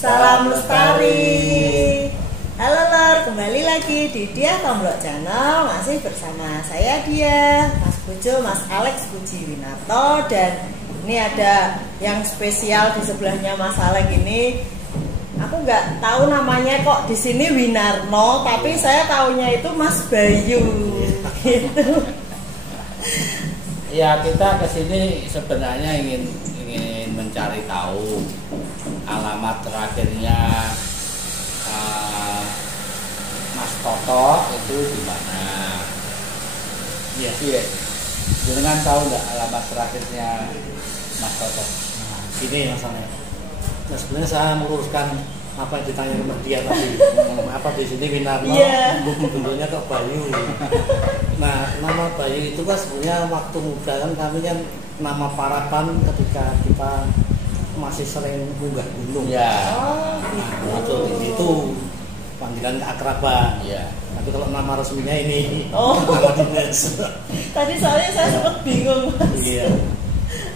Salam lestari. Halo Lor, kembali lagi di Dia Tomblok Channel. Masih bersama saya Dia, Mas Bojo, Mas Alex Puji Winarto. Dan ini ada yang spesial di sebelahnya Mas Alex ini. Aku nggak tahu namanya kok di sini Winarno, tapi saya taunya itu Mas Bayu. Gitu. Ya, kita kesini sebenarnya ingin mencari tahu alamat terakhirnya Mas Toto itu di mana? Iya. Iya. Jangan tahu nggak alamat terakhirnya Mas Toto? Nah, gini masalahnya. Nah, sebenarnya saya meluruskan apa yang ditanya sama dia tadi. Apa di sini Winarno? Bentuknya kok Bayu. Nah, nama Bayu itu kan sebenarnya waktu muda kan kami kan nama parapan ketika kita masih sering munggah gunung. Ya. Nah, itu panggilan keakraban. Ya. Tapi kalau nama resminya ini nama dinas. Tadi soalnya saya sempat bingung. Iya.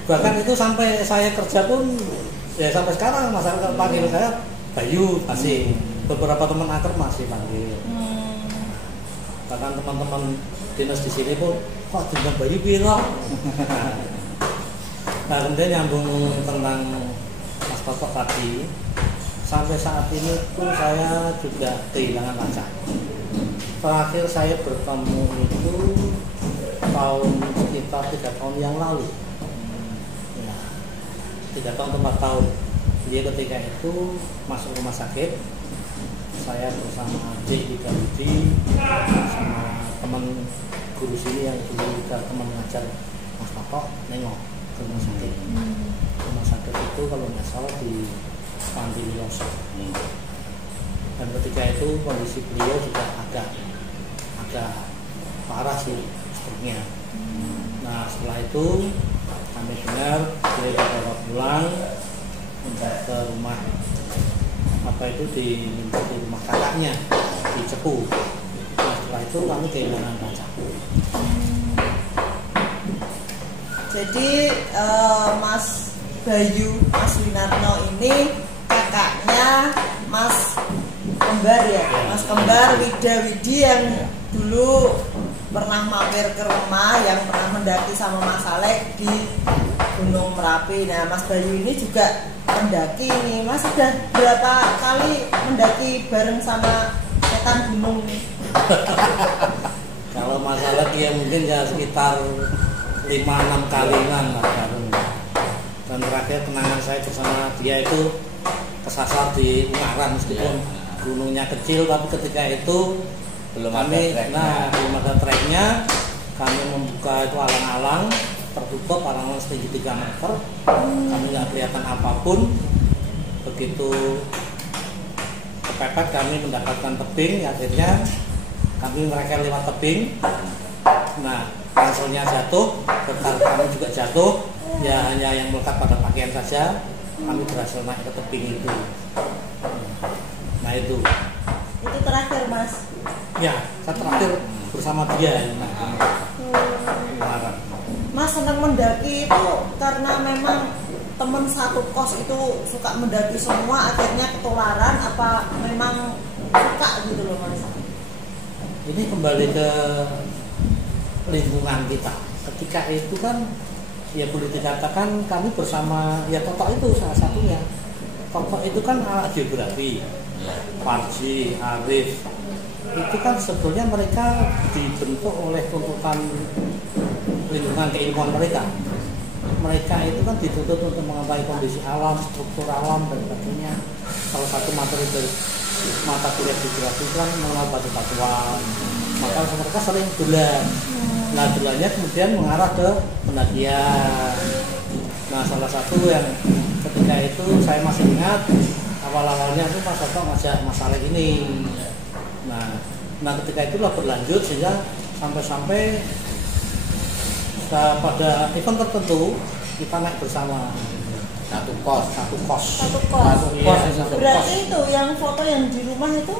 Bahkan itu sampai saya kerja pun ya sampai sekarang masyarakat panggil saya Bayu masih. Beberapa teman akrab masih panggil. Bahkan teman-teman dinas di sini pun kok dengan Bayu bilang. Nah, kemudian nyambung tentang Mas Toto tadi, sampai saat ini pun saya juga kehilangan pacar. Terakhir saya bertemu itu sekitar 3 tahun yang lalu. Ya, 3 tahun 4 tahun. Dia ketika itu masuk rumah sakit. Saya bersama J di Budi sama teman guru sini yang dulu juga teman ngajar Mas Toto nengok ke rumah sakit. Rumah sakit itu kalau nggak salah di Panti Wiloso. Dan ketika itu kondisi beliau juga agak parah sih sepertinya. Nah, setelah itu kami dengar beliau dibawa pulang untuk ke rumah di rumah kakaknya di Cepu. Nah, setelah itu kami kehilangan pacar. Jadi Mas Bayu, Mas Winarno ini kakaknya Mas Kembar ya, Mas Kembar Wida Widi yang dulu pernah mampir ke rumah, yang pernah mendaki sama Mas Alex di Gunung Merapi. Nah, Mas Bayu ini juga mendaki nih. Mas sudah berapa kali mendaki bareng sama setan gunung nih? Kalau Mas Alex ya mungkin ya sekitar 5-6 kalian lah. Dan terakhir kenangan saya bersama dia itu kesasar di Ungaran, meskipun gunungnya kecil, tapi ketika itu belum ada treknya. Kami membuka itu alang-alang tertutup, alang-alang setinggi 3 meter. Kami nggak kelihatan apapun. Begitu kepepet kami mendapatkan tebing, akhirnya kami mereka lewat tebing. Nah, ranselnya jatuh, bekal kami juga jatuh. Ya hanya yang melekat pada pakaian saja. Kami berhasil naik ke tebing itu. Nah, itu terakhir Mas. Ya, saya terakhir bersama dia. Mas senang mendaki itu karena memang teman satu kos itu suka mendaki semua, akhirnya ketularan, apa memang suka gitu loh Mas? Ini kembali ke lingkungan kita. Ketika itu kan ya boleh dikatakan kami bersama ya Toto itu salah satunya. Toto itu kan geografi, Parji, Arif, itu kan sebetulnya mereka dibentuk oleh tuntutan lingkungan keilmuan mereka. Mereka itu kan dituntut untuk mengetahui kondisi alam, struktur alam dan sebagainya. Salah satu materi dari mata kuliah geografi kan mengenal batu-batuan. Maka mereka sering dolan. Nah, dolannya kemudian mengarah ke pendakian. Nah, salah satu yang ketika itu saya masih ingat awal-awalnya itu Mas Toto ngajak masalah ini. Nah, ketika itulah berlanjut sehingga sampai pada event tertentu kita naik bersama satu kos. Berarti itu yang foto yang di rumah itu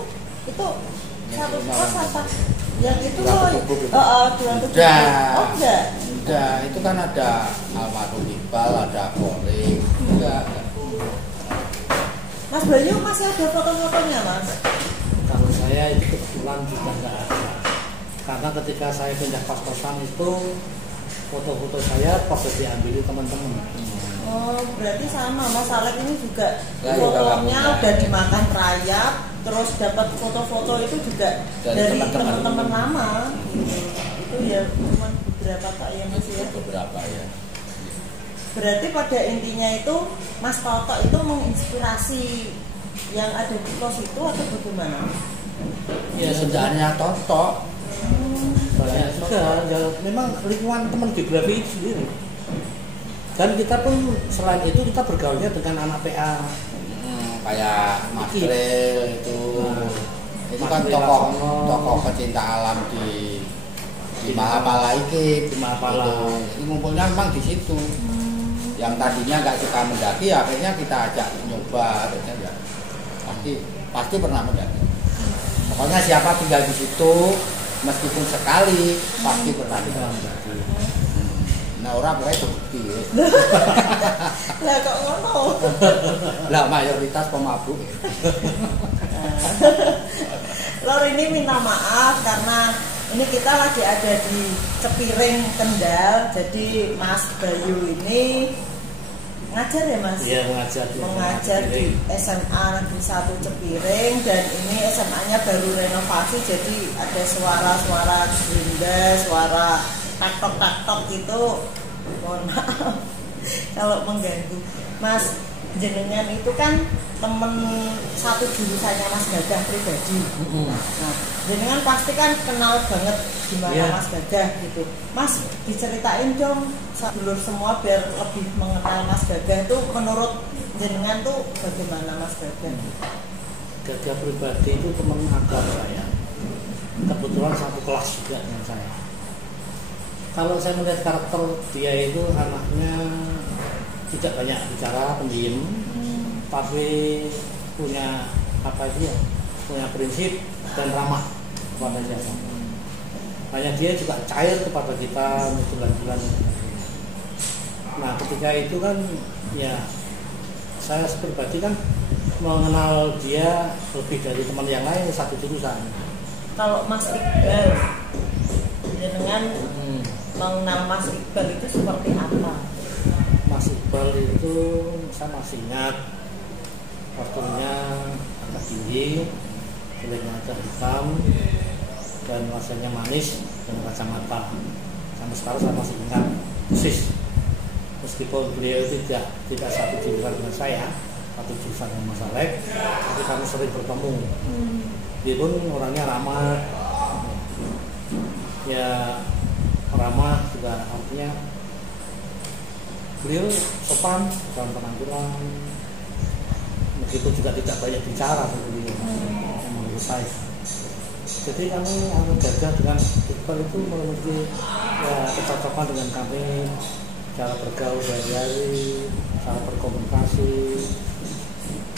satu kos apa? Yang itu loh. Enggak, itu kan ada almarhum Iqbal, ada Koling. Enggak. Mas Bayu masih ada foto-fotonya Mas? Kalau saya itu kebetulan juga nggak ada, karena ketika saya pindah kos-kosan itu foto-foto saya pada diambil teman-teman. Oh, berarti sama Mas Alek ini juga Ya, fotonya ya, udah dimakan rayap, terus dapat foto-foto itu juga dari teman-teman lama. Itu ya cuma beberapa tak ya Mas ya. Beberapa ya. Berarti pada intinya itu Mas Toto itu menginspirasi yang ada di kos itu atau bagaimana? Ya sebenarnya Toto. Banyak juga, ya, memang lingkungan teman geografi itu sendiri. Dan kita pun selain itu kita bergaulnya dengan anak PA. Kayak Mas Ril itu, itu Mas kan Ril tokoh pecinta alam di Mahapala iki, Di Mahapala. Ini ngumpulnya memang di situ. Yang tadinya nggak suka mendaki, akhirnya kita ajak nyoba, akhirnya ya pasti pernah mendaki. Pokoknya siapa tinggal di situ, meskipun sekali, pasti pernah mendaki. Nah orang pokoknya bukti ya. Lah kok ngono? Lah mayoritas pemabuk. Lor ini minta maaf karena ini kita lagi ada di Cepiring Kendal. Jadi Mas Bayu ini ngajar ya Mas? Iya mengajar di SMA Negeri 1 Cepiring, dan ini SMA-nya baru renovasi, jadi ada suara-suara gerinda, suara taktok-taktok gitu. Mohon maaf kalau mengganggu. Mas, jenengan itu kan temen satu jurusannya Mas Gagah pribadi. Nah, jenengan pasti kan kenal banget gimana Mas Gagah gitu. Mas, diceritain dong dulur semua biar lebih mengenal Mas Gagah itu, menurut jenengan tuh bagaimana Mas Gagah? Gagah pribadi itu teman agar saya. Kebetulan satu kelas juga dengan saya. Kalau saya melihat karakter dia itu anaknya tidak banyak bicara, pendiam, tapi punya apa itu ya, punya prinsip dan ramah kepada siapa. Hanya dia juga cair kepada kita bulan-bulan. Nah ketika itu kan ya saya pribadi kan mengenal dia lebih dari teman yang lain satu jurusan. Kalau Mas Iqbal, jenengan mengenal Mas Iqbal itu seperti apa? Mas Iqbal itu saya masih ingat posturnya agak tinggi, kulitnya agak hitam, dan wajahnya manis dan kacamata. Sampai sekarang saya masih ingat persis. Meskipun beliau itu tidak satu jurusan dengan saya, satu jurusan dengan Mas Alek, tapi kami sering bertemu. Dia pun orangnya ramah, ya ramah juga artinya beliau sopan dalam penampilan, meskipun juga tidak banyak bicara beliau menurut saya. Jadi kami Gagah dengan Iqbal itu memiliki ya, kecocokan dengan kami, cara bergaul sehari-hari, cara berkomunikasi.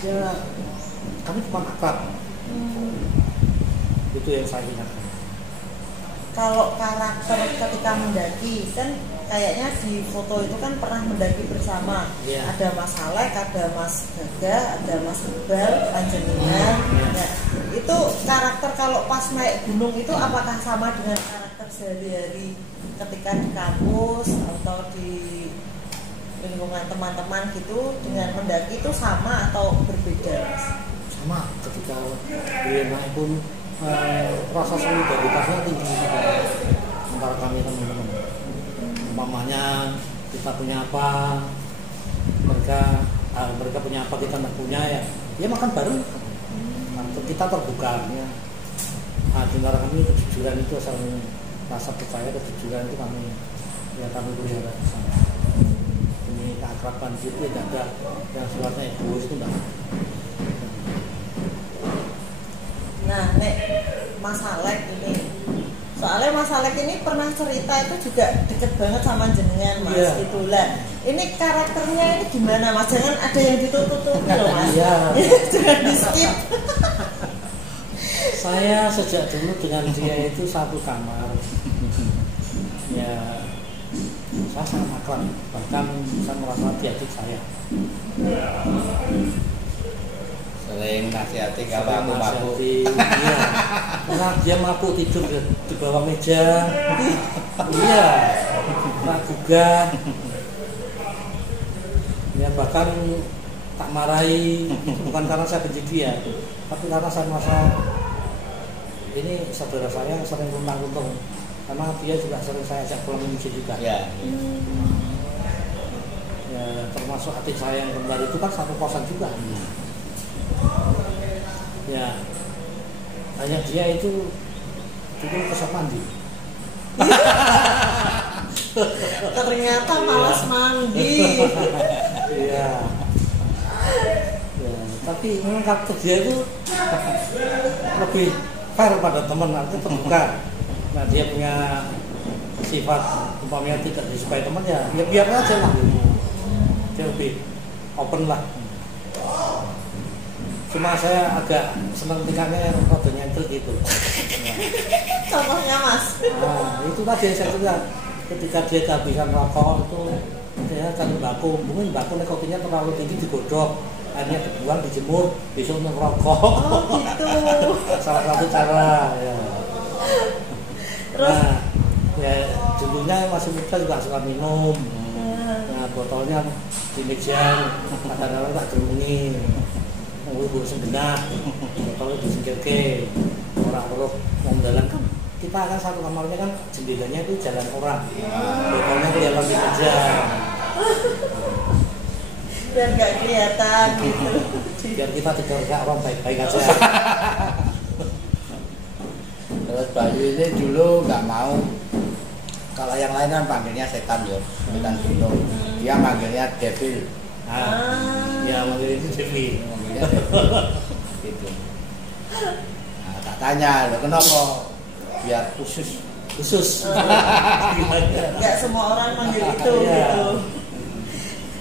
Ya kami cuma akrab. Itu yang saya ingat. Kalau karakter ketika mendaki kan kayaknya di foto itu kan pernah mendaki bersama. Ada Mas Alek, ada Mas Gagah, ada Mas Iqbal, panjenengan. Nah, itu karakter kalau pas naik gunung itu apakah sama dengan karakter sehari-hari ketika di kampus atau di lingkungan teman-teman gitu, dengan mendaki itu sama atau berbeda Mas? Sama, ketika beliau naik pun rasa solidaritasnya tinggi antara kami teman-teman. Umpamanya kita punya apa, mereka punya apa, kita tidak punya ya makan bareng. Kita terbuka ya. Nah, di antara kami kejujuran itu asal rasa percaya, kejujuran itu kami pelihara bersama. Ini keakraban itu tidak ada yang sifatnya egois, itu tidak. Nah, Nek Mas Alek ini, soalnya Mas Alek ini pernah cerita itu juga deket banget sama jenengan Mas, gitu lah. Ini karakternya ini gimana Mas? Jangan ada yang ditutup-tutupi loh Mas. Jangan di skip. Saya sejak dulu dengan dia itu satu kamar. Ya, saya sangat akrab. Bahkan saya merasa dia adik saya. Sering nasihati kalau aku mabuk. Iya. Karena dia mabuk tidur di bawah meja. Iya. Tak gugah. Ya bahkan tak marahi, bukan karena saya benci dia, tapi karena saya merasa ini saudara saya sering luntang-luntung, karena dia juga sering saya ajak pulang ke masjid juga. Ya. Ya, termasuk adik saya yang kembar itu kan satu kosan juga. Ya, hanya dia itu kesel mandi. Ternyata malas mandi. Iya. Ya, tapi memang karakter dia itu lebih fair pada teman, artinya terbuka. Nah, dia punya sifat umpamanya tidak disukai teman ya biar aja lah. Dia lebih open lah. Cuma saya agak senang tingkahnya yang rada nyentil gitu. Contohnya Mas. Nah, itu tadi yang saya cerita. Ketika dia kehabisan rokok itu dia cari baku, mungkin baku nikotinnya terlalu tinggi digodok, akhirnya dibuang, dijemur, besok merokok. Oh gitu. Salah satu cara ya. Terus Nah, ya dulunya masih muda juga suka minum. Nah, botolnya di meja, kadang-kadang tak gerungi. Ibu segenap, botolnya disingkirke. Orang-orang yang dalam kan kita kan satu kamarnya kan jendelanya itu jalan orang, botolnya kelihatan di meja. biar nggak kelihatan gitu. Biar kita tidak orang baik-baik aja. Terus Bayu ini dulu nggak mau, kalau yang lain kan panggilnya setan ya, setan gunung. Dia manggilnya devil. Nah, ya manggil itu Devi. Manggilnya devil. Gitu. Nah, tak tanya, lo kenapa? Biar khusus. Nggak semua orang manggil itu gitu.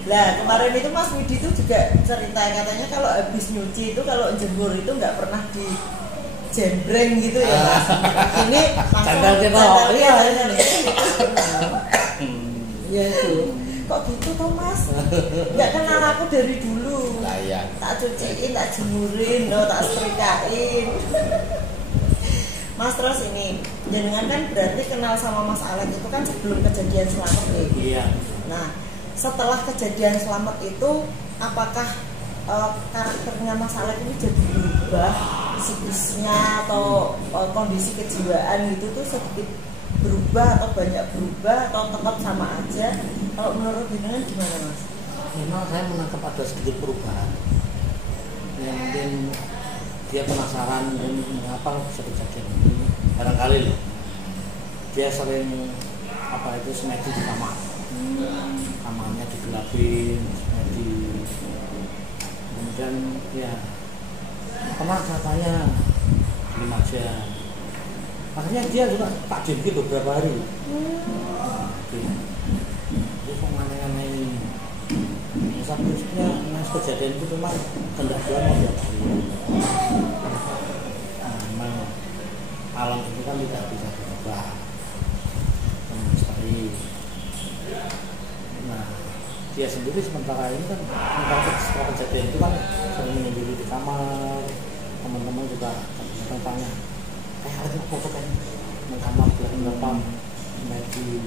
Lah kemarin itu Mas Widi itu juga cerita katanya kalau habis nyuci itu kalau jemur itu nggak pernah di jembreng gitu ya Mas. Ini Sandal kita, iya nih. Iya itu. Kok gitu toh Mas? Nggak kenal aku dari dulu. Lah iya. Tak cuciin, tak jemurin, loh, tak setrikain. Mas terus ini, jenengan kan berarti kenal sama Mas Alex itu kan sebelum kejadian Slamet nih. Iya. Nah, setelah kejadian Slamet itu, apakah karakternya Mas Alex ini jadi berubah, psikisnya atau kondisi kejiwaan gitu tuh sedikit berubah atau banyak berubah atau tetap sama aja? Kalau menurut jenengan gimana Mas? Memang saya menangkap ada sedikit perubahan. Yang mungkin dia penasaran dan mengapa bisa kejadian ini. Barangkali loh, dia sering apa itu semedi di kamar. Kamarnya digelapin, semedi. Kemudian ya pernah katanya 5 jam. Akhirnya dia juga tak jengki beberapa hari. Dia kok aneh-aneh ini. Sampai-sampai mas kejadian itu memang kendak Tuhan mau diakui. Nah, memang alam itu kan tidak bisa berubah sama sekali. Nah, dia sendiri sementara ini kan setelah kejadian itu kan sering menyendiri di kamar. Teman-teman juga kadang tanya, ada foto kan di kamar belakang semedi.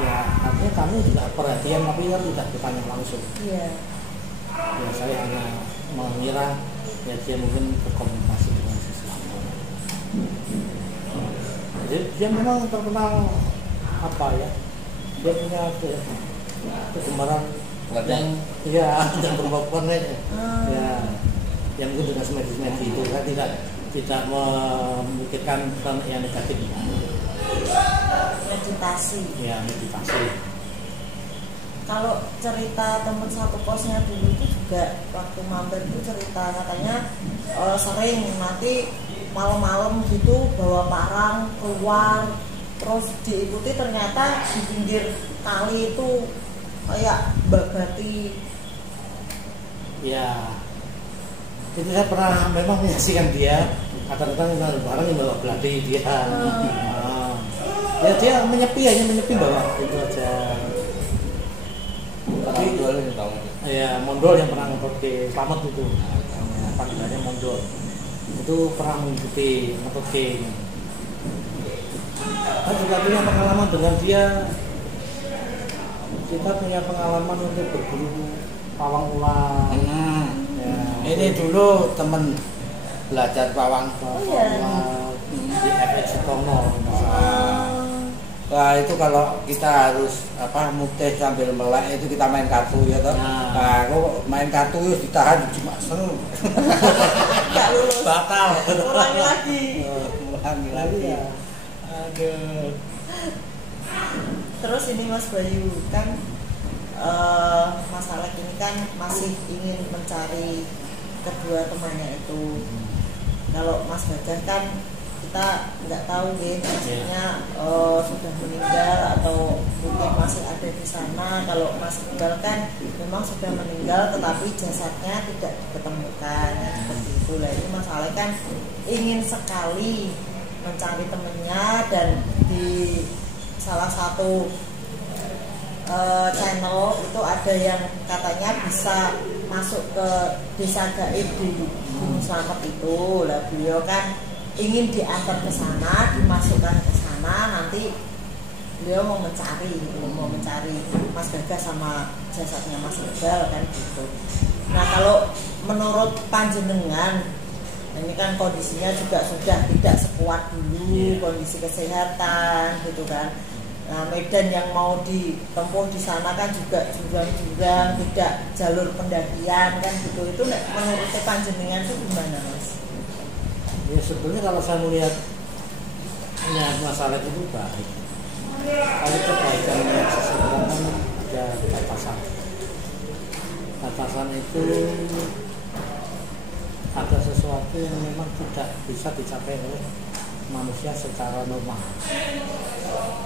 Ya artinya kami juga perhatian tapi kan tidak bertanya langsung. Iya. Ya saya hanya mengira ya dia mungkin berkomunikasi dengan sesuatu. Jadi dia memang terkenal apa ya? Dia punya kegemaran yang ya tidak berbau warna. Ya yang mungkin dengan semedi itu saya tidak memikirkan tentang yang negatif. Meditasi. Ya meditasi. Kalau cerita teman satu kosnya dulu itu juga waktu mampir itu cerita katanya sering nanti malam-malam gitu bawa parang keluar terus diikuti ternyata di pinggir kali itu kayak babati. Ya itu saya pernah memang menyaksikan dia kadang-kadang barang yang bawa belati dia. Ya dia menyepi bawah itu aja. Tapi boleh tahu. ya Mondol yang pernah ngetot ke Slamet itu, panggilannya Mondol. Itu pernah mengikuti ngetot ke. Kita juga punya pengalaman dengan dia. Kita punya pengalaman untuk berburu pawang ular. Ya, Ini dulu temen belajar pawang. ular di FX Sutomo. Wah itu kalau kita harus mutih sambil melek itu kita main kartu ya toh. Nah, kok main kartu itu ditahan cuma seru. Gak lulus. Batal. Ulangi lagi. Ulangi lagi. Iya. Aduh. Terus ini Mas Bayu kan Mas Alek ini kan masih ingin mencari kedua temannya itu. Kalau Mas Bajan kan kita nggak tahu deh maksudnya sudah meninggal atau mungkin masih ada di sana. Kalau Mas Iqbal kan memang sudah meninggal tetapi jasadnya tidak ditemukan seperti itu. Lah ini Mas Alek kan ingin sekali mencari temennya dan di salah satu channel itu ada yang katanya bisa masuk ke desa gaib di Gunung Slamet itu. Lah beliau kan ingin diantar ke sana, dimasukkan ke sana, nanti beliau mau mencari Mas Gagas sama jasadnya Mas Iqbal kan gitu. Nah kalau menurut panjenengan ini kan kondisinya juga sudah tidak sekuat dulu, kondisi kesehatan gitu kan. Nah, medan yang mau ditempuh di sana kan juga jurang-jurang, tidak jalur pendakian kan gitu. Itu menurut panjenengan itu gimana Mas? Ya sebetulnya kalau saya melihat masalah itu baik. Kalau kebaikan seseorang kan ada batasan. Batasan itu ada sesuatu yang memang tidak bisa dicapai oleh manusia secara normal.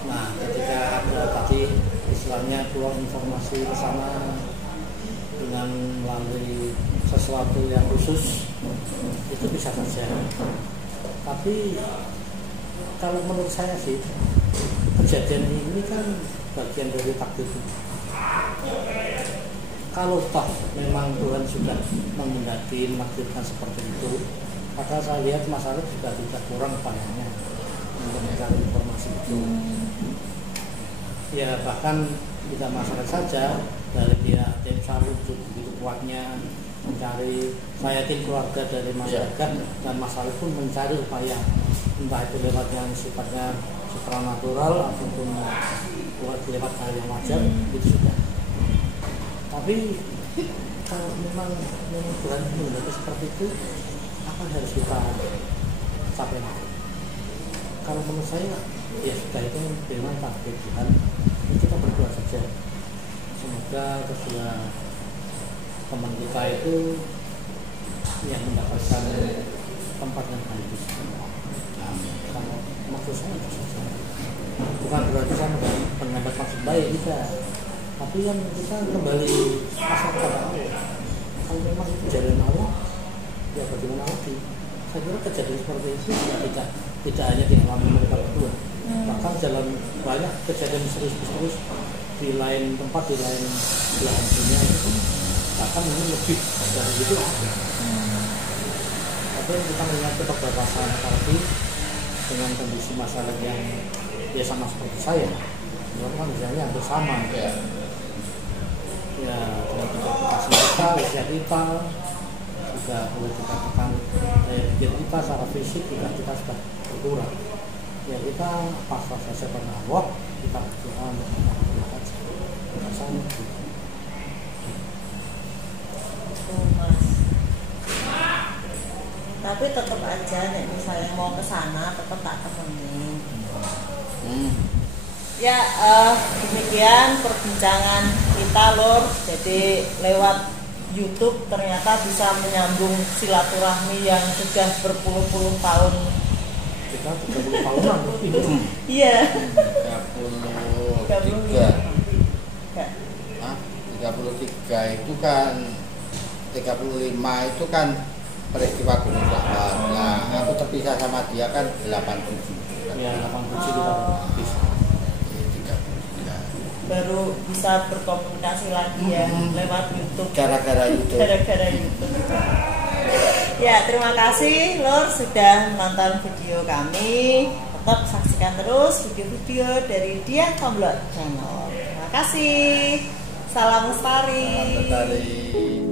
Nah, ketika ada tadi istilahnya keluar informasi ke sana dengan melalui sesuatu yang khusus, itu bisa saja. Tapi kalau menurut saya sih kejadian ini kan bagian dari takdir. Kalau toh memang Tuhan sudah menghendaki menakdirkan seperti itu, maka saya lihat masalah juga tidak kurang upayanya untuk mencari informasi itu. Ya bahkan tidak masalah saja dari pihak tim SAR begitu kuatnya mencari, saya yakin keluarga dari Mas Gagas dan Mas Alek pun mencari upaya entah itu lewat yang sifatnya supranatural ataupun lewat hal yang wajar itu sudah. Tapi kalau memang Tuhan menghendaki seperti itu, apa yang harus kita capai? Kalau menurut saya ya sudah, itu memang takdir Tuhan. Kita berdoa saja semoga kedua teman kita itu yang mendapatkan tempat yang baik. Kalau maksud saya itu saja, bukan berarti saya mendapat maksud baik tidak, tapi yang kita kembali pasrah kepada Allah. Kalau memang itu jalan Allah, ya bagaimana lagi? Saya kira kejadian seperti itu tidak hanya dialami mereka berdua, bahkan jalan banyak kejadian misterius di lain tempat, di lain belahan dunia itu bahkan ini lebih dari itu ada. Tapi kita melihat keterbatasan tadi dengan kondisi masalah yang ya sama seperti saya, itu kan misalnya hampir sama ya dengan interpretasi kita, usia kita juga boleh dikatakan bikin kita secara fisik juga kita sudah berkurang. Ya kita pasrah saja pada Allah, kita berdoa untuk mendapatkan sama gitu. Mas. Tapi tetap aja nih misalnya mau ke sana tetap tak temenin. Ya demikian perbincangan kita Lur. Jadi lewat YouTube ternyata bisa menyambung silaturahmi yang sudah berpuluh-puluh tahun. Kita 30 tahunan itu. Iya. 33 itu kan 35 itu kan peristiwa Gunung Slamet. Nah, aku terpisah sama dia kan 87. Ya 87 kita bisa. 33. baru bisa berkomunikasi lagi ya lewat YouTube. Gara-gara YouTube. Gara-gara YouTube. Ya, terima kasih Lur sudah menonton video kami. Tetap saksikan terus video-video dari Dian Tomblok Channel. Terima kasih. Salam lestari. Salam lestari.